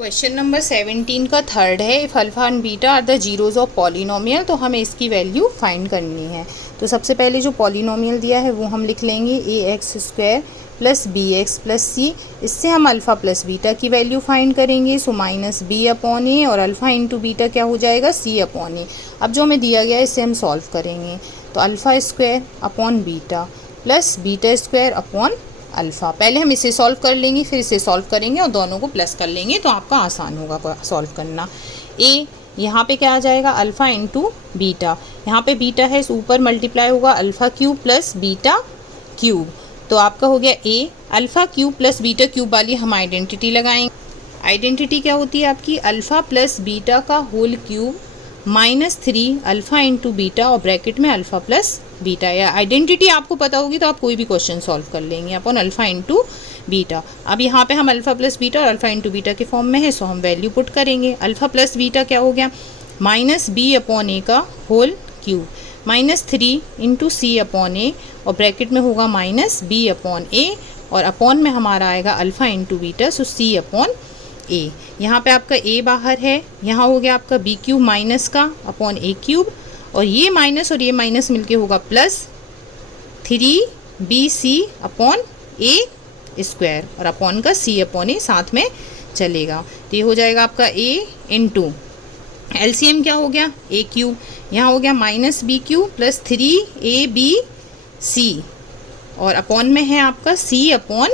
Question number 17 का third है, if alpha and beta are the zeros of polynomial, तो हमें इसकी वैल्यू फाइंड करनी है। तो सबसे पहले जो पॉलिनोमियल दिया है वो हम लिख लेंगे ax² प्लस bx प्लस सी। इससे हम अल्फ़ा प्लस बीटा की वैल्यू फाइंड करेंगे। सो माइनस b अपॉन ए और अल्फ़ा इंटू बीटा क्या हो जाएगा, c अपॉन ए। अब जो हमें दिया गया है इससे हम सॉल्व करेंगे। तो alpha square upon beta plus beta square upon alpha. पहले हम इसे सॉल्व कर लेंगे, फिर इसे सॉल्व करेंगे और दोनों को प्लस कर लेंगे, तो आपका आसान होगा सॉल्व करना। ए यहाँ पे क्या आ जाएगा, अल्फ़ा इंटू बीटा। यहाँ पे बीटा है, ऊपर मल्टीप्लाई होगा alpha cube plus beta cube. तो आपका हो गया A. Alpha cube plus beta cube वाली हम आइडेंटिटी लगाएंगे। आइडेंटिटी क्या होती है आपकी, अल्फ़ा प्लस बीटा का whole cube -3 alpha into beta और ब्रैकेट में अल्फ़ा प्लस बीटा। या आइडेंटिटी आपको पता होगी तो आप कोई भी क्वेश्चन सॉल्व कर लेंगे अपॉन अल्फ़ा इंटू बीटा। अब यहाँ पे हम अल्फ़ा प्लस बीटा और अल्फ़ा इंटू बीटा के फॉर्म में है, सो हम वैल्यू पुट करेंगे। अल्फ़ा प्लस बीटा क्या हो गया, -b अपॉन ए का होल क्यूब -3 इंटू सी अपॉन ए और ब्रैकेट में होगा -b अपॉन ए और अपॉन में हमारा आएगा अल्फ़ा इंटू बीटा, सो c अपॉन ए। यहाँ पे आपका a बाहर है, यहाँ हो गया आपका b क्यूब माइनस का अपॉन a क्यूब और ये माइनस मिलके होगा plus 3bc upon a square और अपॉन का c अपॉन ए साथ में चलेगा। तो ये हो जाएगा आपका a इंटू एलसीएम क्या हो गया, a क्यूब, यहाँ हो गया -b क्यूब प्लस 3abc और अपॉन में है आपका c अपॉन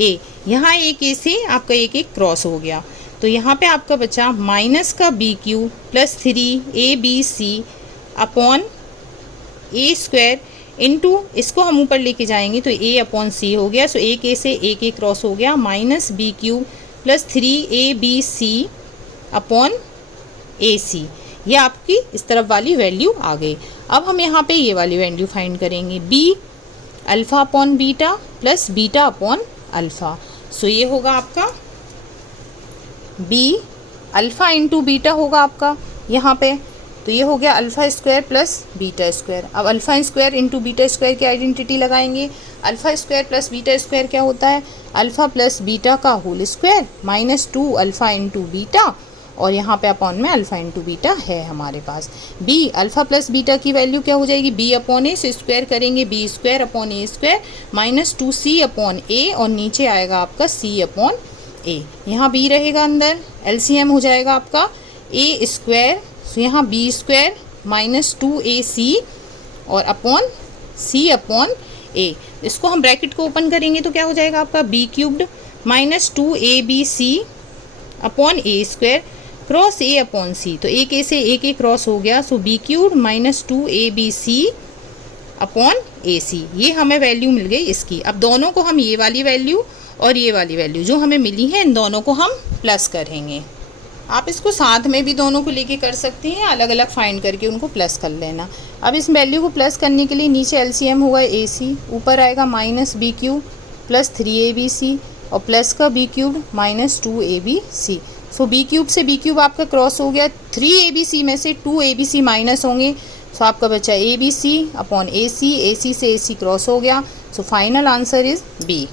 ए। यहाँ एक ए से आपका एक क्रॉस हो गया, तो यहाँ पे आपका बचा माइनस का b cube plus 3abc upon A square into, इसको हम ऊपर लेके जाएंगे तो a अपॉन सी हो गया। सो एक ए से एक क्रॉस हो गया, -b cube plus 3abc upon ac। ये आपकी इस तरफ वाली वैल्यू आ गई। अब हम यहाँ पे ये वाली वैल्यू फाइंड करेंगे, b alpha upon beta plus beta upon alpha. So ये होगा आपका b अल्फ़ा इंटू बीटा होगा आपका यहाँ पे, तो ये हो गया alpha square plus beta square. अब alpha square into beta square की आइडेंटिटी लगाएंगे। Alpha square plus beta square क्या होता है, अल्फ़ा प्लस बीटा का whole square -2 alpha into beta और यहाँ पे अपॉन में अल्फ़ा इंटू बीटा है हमारे पास। b अल्फ़ा प्लस बीटा की वैल्यू क्या हो जाएगी, b अपॉन ए से स्क्वायर करेंगे b square upon A square -2c upon ए और नीचे आएगा आपका c अपॉन ए। यहाँ b रहेगा अंदर, एलसीएम हो जाएगा आपका a स्क्वायर, तो यहाँ b स्क्वायर -2ac और अपॉन c अपॉन ए। इसको हम ब्रैकेट को ओपन करेंगे तो क्या हो जाएगा आपका b cubed -2abc upon A square cross a upon C. तो एक ए से एक क्रॉस हो गया, so b cube -2abc upon ac। ये हमें वैल्यू मिल गई इसकी। अब दोनों को हम ये वाली वैल्यू और ये वाली वैल्यू जो हमें मिली है, इन दोनों को हम प्लस करेंगे। आप इसको साथ में भी दोनों को लेके कर सकते हैं, अलग अलग फाइंड करके उनको प्लस कर लेना। अब इस वैल्यू को प्लस करने के लिए नीचे एलसीएम होगा ac, ऊपर आएगा -b क्यूब प्लस 3abc और प्लस का b क्यूब -2abc। सो b क्यूब से b क्यूब आपका क्रॉस हो गया, 3abc में से 2abc माइनस होंगे, सो आपका बचा abc अपॉन ac, ac से ac क्रॉस हो गया। So final answer is b।